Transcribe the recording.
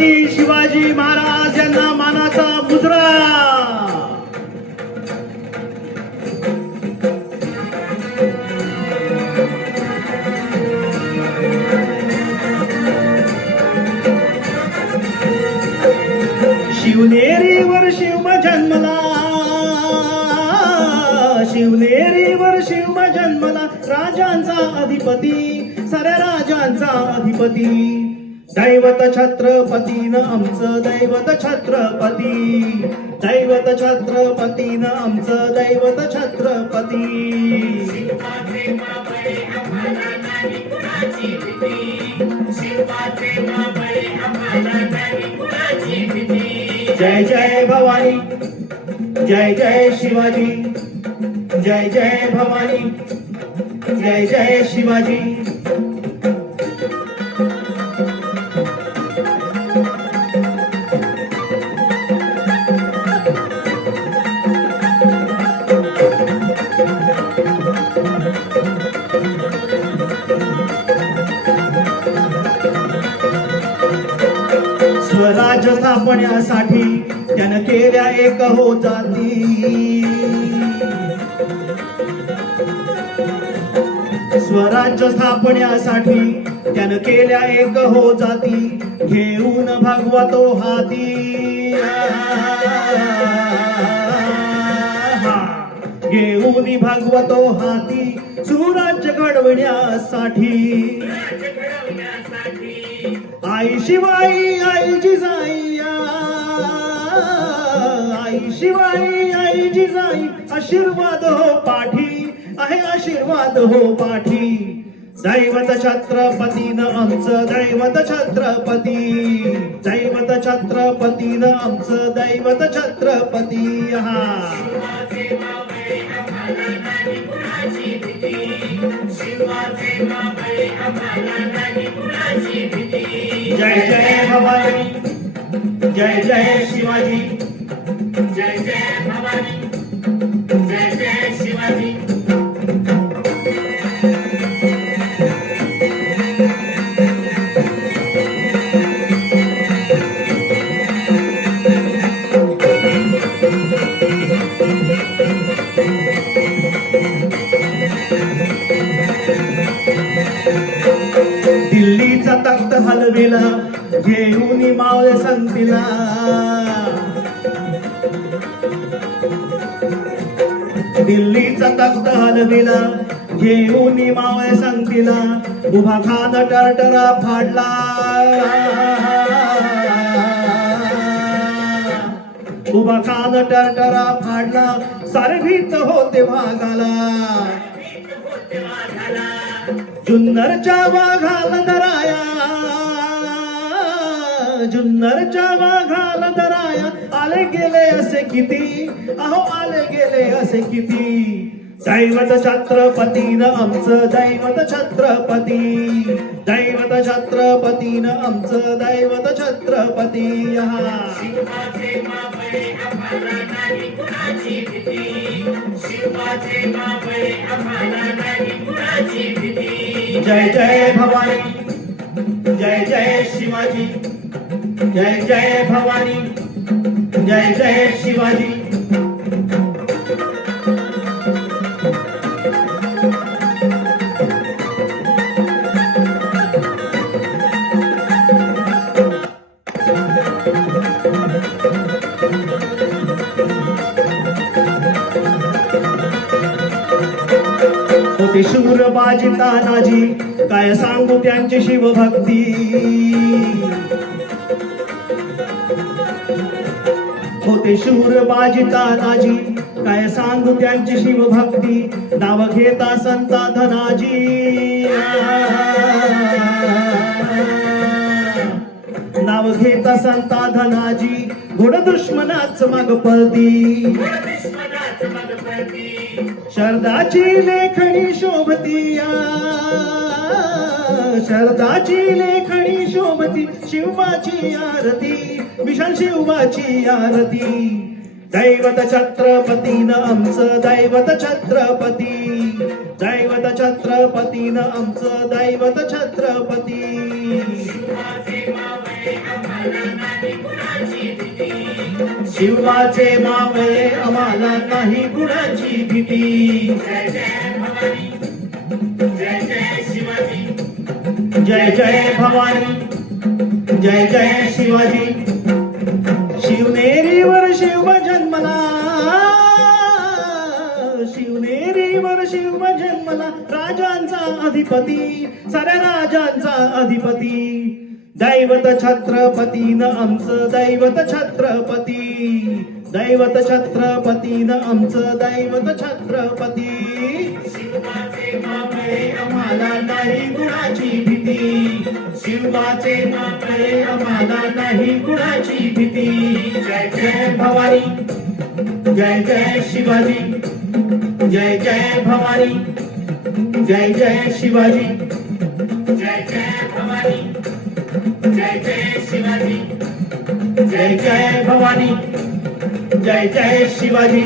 छत्रपती शिवाजी महाराज यांना मानाचा मुजरा. शिवनेरीवर शिव जन्मला, शिवनेरीवर शिव जन्मला, राजांचा अधिपती, साऱ्या राजांचा अधिपती. दैवत छत्रपतीन आमचं दैवत छत्रपती, दैवत छत्रपतीन आमचं दैवत छत्रपती. जय जय भवानी, जय जय शिवाजी, जय जय भवानी, जय जय शिवाजी. स्वराज्य स्थापण्यासाठी त्यानं केल्या एक हो जाती, स्वराज्य स्थापण्यासाठी त्यानं केल्या एक हो जाती, घेऊन भगवतो हाती, घेऊन भगवतो हाती, सुराज्य घडवण्यासाठी. आई शिवाई आई जिजाई, आई शिवाई आई जिजाई, आशीर्वाद हो पाठी आहे, आशीर्वाद हो पाठी. दैवत छत्रपतीनं आमचं दैवत छत्रपती, दैवत छत्रपतीनं आमचं दैवत छत्रपती. जय जय भवानी, जय जय शिवाजी, जय जय भवानी, जय जय शिवाजी. दिल्लीचा तख्त हलविला, घेऊन मावळे संगतीला, दिल्लीचा तख्त हलविला, घेऊन मावळे संगतीला, उभा खान टरटरा फाडला, उभा खान टरटरा फाडला, सारभीत होते भागाला. जुन्नरच्या वाघाला धराया, जुन्नरच्या वाघाला धराया, आले गेले असे किती, अहो आले गेले असे किती. दैवत छत्रपतीनं आमचं दैवत छत्रपती, दैवत छत्रपतीनं आमचं दैवत छत्रपती. जय जय भवानी, जय जय शिवाजी, जय जय भवानी, जय जय शिवाजी. होते शूर बाजी तानाजी, काय सांगू त्यांची शिवभक्ती. होते शूर बाजी तानाजी, काय सांगू त्यांची शिवभक्ती. नाव घेता संता धनाजी, नाव घेता संता धनाजी, घोड दुश्मनाच माग पळती. शरदाची लेखणी शोभती, शरदाची लेखणी शोभती, शिवाची आरती, विशाल शिवाची आरती. दैवत छत्रपतीनं आमचं दैवत छत्रपती, दैवत छत्रपतीनं आमचं दैवत छत्रपती. शिवाचे मावळे आम्हाला नाही कुणाची भीती. जय जय भवानी, जय जय शिवाजी. शिवनेरीवर शिव जन्मला, शिवनेरीवर शिव जन्मला, राजांचा अधिपती, साऱ्या राजांचा अधिपती. दैवत छत्रपतीन आमचं दैवत छत्रपती, दैवत छत्रपतीन आमचं दैवत छत्रपती. शिवाचे मावळे आम्हाला नाही कुणाची भीती, शिवाचे मावळे आम्हाला नाही कुणाची भीती. जय जय भवानी, जय जय शिवाजी. जय जय भवानी, जय जय शिवाजी. जय जय भवानी, जय जय शिवाजी. जय जय भवानी, जय जय शिवाजी.